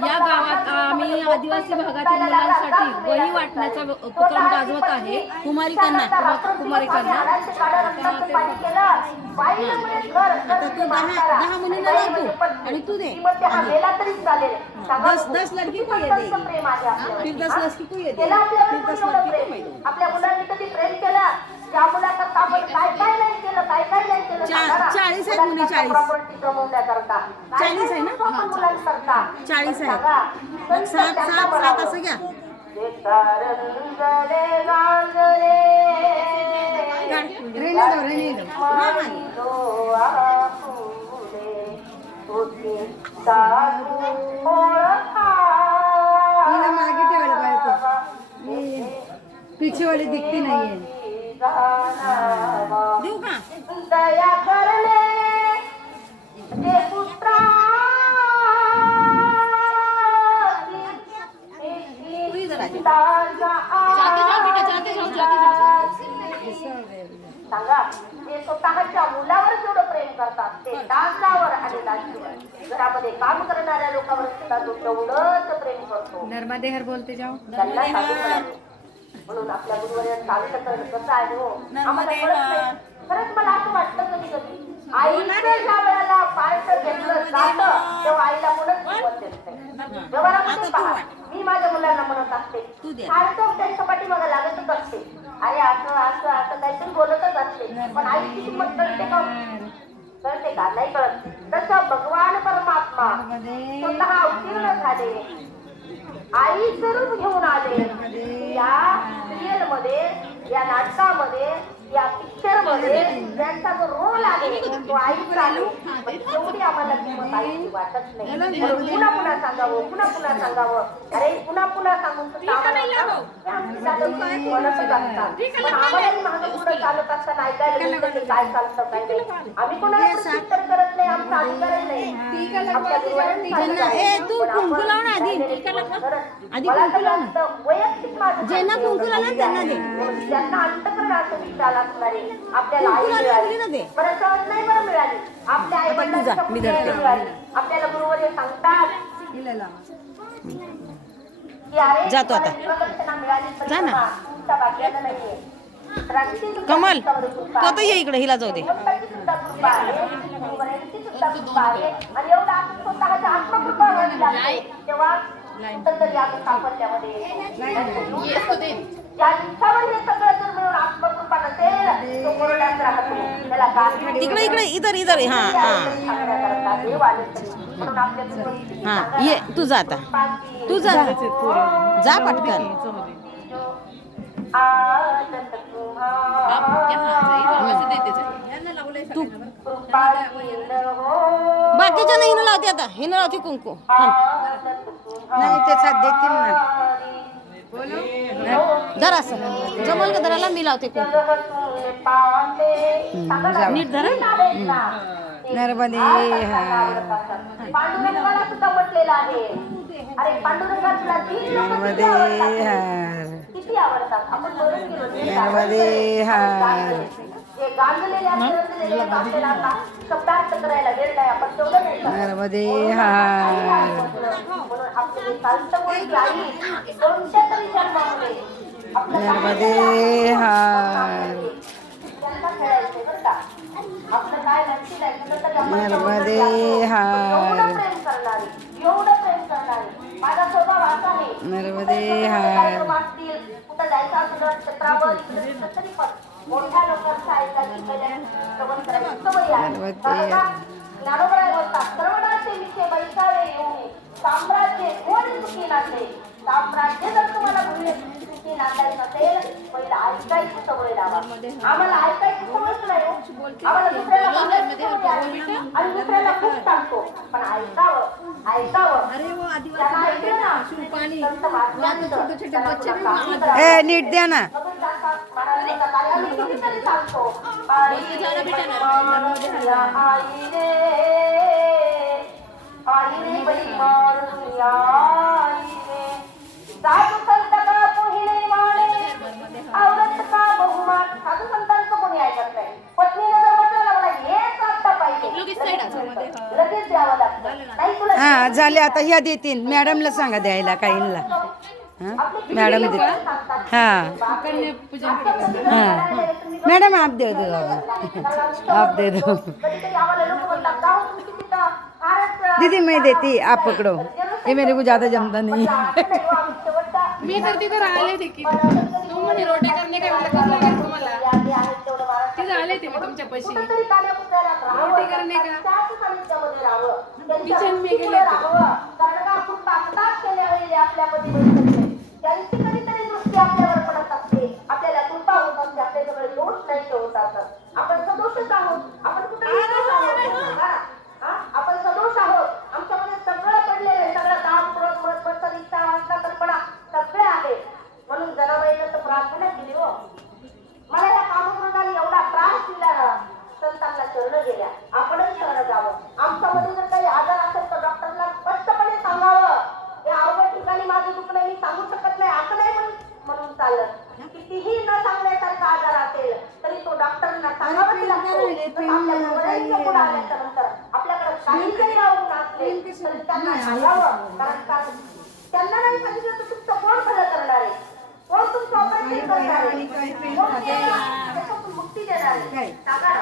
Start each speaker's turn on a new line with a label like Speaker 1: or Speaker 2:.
Speaker 1: या गावात आम्ही आदिवासी भागातील मुलांसाठी वही वाटण्याचा उपक्रम गाजवत आहे.
Speaker 2: कुमारिकांना
Speaker 1: कुमारिकांना.
Speaker 2: आता तू दहा दहा मुलींना लाव तू आणि तू दे. दस दस लड़की को ये देगी फिर दस लड़की को ये देगी फिर दस लड़की को मैं दूंगी
Speaker 3: आपल्या मुलांनी कधी प्रेम केला त्या मुलाकरता आपण काय काय नाही केलं काय काय नाही केलं
Speaker 2: चा-
Speaker 3: सांगा ना.
Speaker 2: चाळीस चाळीस. आहे ना? चाळीस. मग सात सात सात. असं घ्या मागे ठेवायला पाहिजे तू. ये. पीछे वाली दिखती नाही आहे
Speaker 3: गाणावा.
Speaker 2: देऊ का ते
Speaker 3: स्वतःच्या मुलावर जेवढं प्रेम करतात ते दासावर आणि दासीवर घरामध्ये काम करणाऱ्या लोकांवर सुद्धा तो तेवढंच प्रेम करतो.
Speaker 1: नर्मदे हर बोलते
Speaker 3: त्यांना म्हणाले. म्हणून आपल्या गुरुवर चाललं तर कसं आहे हो? आम्हाला कळत नाही. खरंच मला असं वाटतं कधी कधी आईचं ज्या वेळेला पार्ट घेतलं जातं तेव्हा आईला कोणच किंमत देत नाही. व्यवहारामध्ये पहा. मी माझ्या मुलांना म्हणत असते. सारखं त्यांच्या पाठीमागे अरे असं असं असं काहीतरी बोलतच असते. पण आईची किंमत कळते का? कळते का? नाही कळत तसं भगवान परमात्मा स्वतः अवतीर्ण झाले आई स्वरूप घेऊन आले या सिरियलमध्ये या नाटकामध्ये या पिक्चरमध्ये त्यांचा जो रोल आहे तो आईचा आहे. पण तेवढी आम्हाला किंमत आईची वाटत नाही. पुन्हा पुन्हा सांगावं पुन्हा पुन्हा सांगावं. अरे पुन्हा पुन्हा सांगून हे आम्हालाही मागं पुढं चालत असताना ऐकायला काय चालतं काय नाही. आम्ही कोणाला प्रत्युत्तर करत नाही आमचा अधिकारच नाही.
Speaker 2: तू कुंकू आधी.
Speaker 3: मला तर वैयक्तिक माझं
Speaker 2: ज्यांना
Speaker 3: सांगणं
Speaker 2: कुंकू लावलं त्यांना दे.
Speaker 3: म्हणून ज्यांना अंतकरण असं विचार असणारे आपल्याला आई मिळाली. सहज नाही बरं मिळाली. आपल्या आई
Speaker 2: आता तू जा, मी धरते.
Speaker 3: मिळाली. आपल्याला गुरुवर हे सांगतात की अरे
Speaker 2: जातो आता. जा ना. कमल तू आता. ये इकडे हिला जाऊ दे.
Speaker 3: तेव्हा कुठंतरी
Speaker 2: तिकडे इकडे इधर इधर हां हां. हां ये तू जा आता. तू जा. जा पटकन. तू. बाकीच्या नाही हिनं लावते आता. हिनं लावते कुंकू. थांब.
Speaker 3: नाही
Speaker 2: ते साथ देतील धर असं. जमल का धराला मी लावते नीट धरा नर्मदे
Speaker 3: पांडुरंगाला सुद्धा म्हटलेलं आहे अरे पांडुरंगाला तीन लोकं किती आवडतात? किती आवडतात आपण बरं केलं ते
Speaker 2: नर्मदे हार.
Speaker 3: जे गांजलेल्या आपण
Speaker 2: नर्मदे
Speaker 3: एवढं
Speaker 2: हार
Speaker 3: प्रेम करणारी एवढं त्यांना तुला काही करावं.
Speaker 2: ए नीट द्या ना.
Speaker 3: आई रे, आई रे बैमानुया, आई रे.
Speaker 4: आले आता ह्या देतील. मॅडमला सांगा द्यायला काहींना. हा? मॅडम देत हा. हा. मॅडम आप दे दो. आप दे दो. दीदी मैं देती आप पकड़ो. ये मेरे को ज्यादा जमता नहीं
Speaker 1: मी तर तिथं राहिले देखील तू म्हणे रोटे करणे काय मला करणार तुम्हाला तिथं आले ते मी तुमच्या पैसे. रोटी करणे का?
Speaker 3: किचन मी गेले कारण का आपण पाकतात केल्या वेळी आपल्या पती त्यांची कधीतरी दृष्टी आपल्यावर पडत असते आपल्याला कृपा होत असते आपले सगळे दोष नाही होत असत? आपण सदोषच आहोत. आपण कुठे हा? आपण सदोष आहोत. आमच्यामध्ये सगळं पडलेलं आहे. सगळं काम क्रोध मत मत्सर इच्छा वासना कल्पना सगळे आहे. म्हणून जनाबाईनं तर प्रार्थना केली हो मला या कामकृताने एवढा त्रास दिला ना संतांना शरण गेल्या आपणच शरण जावं आमच्यामध्ये जर काही आजार असेल तर डॉक्टरला स्पष्टपणे सांगावं या अवघड ठिकाणी माझं दुखणं मी सांगू शकत नाही असं नाही म्हणून म्हणून चालत कितीही न सांगण्यासारखा आजार असेल तरी तो डॉक्टरांना सांगावाच लागतो जसं आपल्या मुलांच्या पुढे आल्याच्यानंतर तरी त्यांना सांगावं कारण का? त्यांना नाही सांगितलं तर तुमचं कोण भलं करणार आहे. कोण तुमचं ऑपरेशन करणार आहे? कोण तुम्हाला त्याच्यातून मुक्ती देणार आहे. सांगा ना.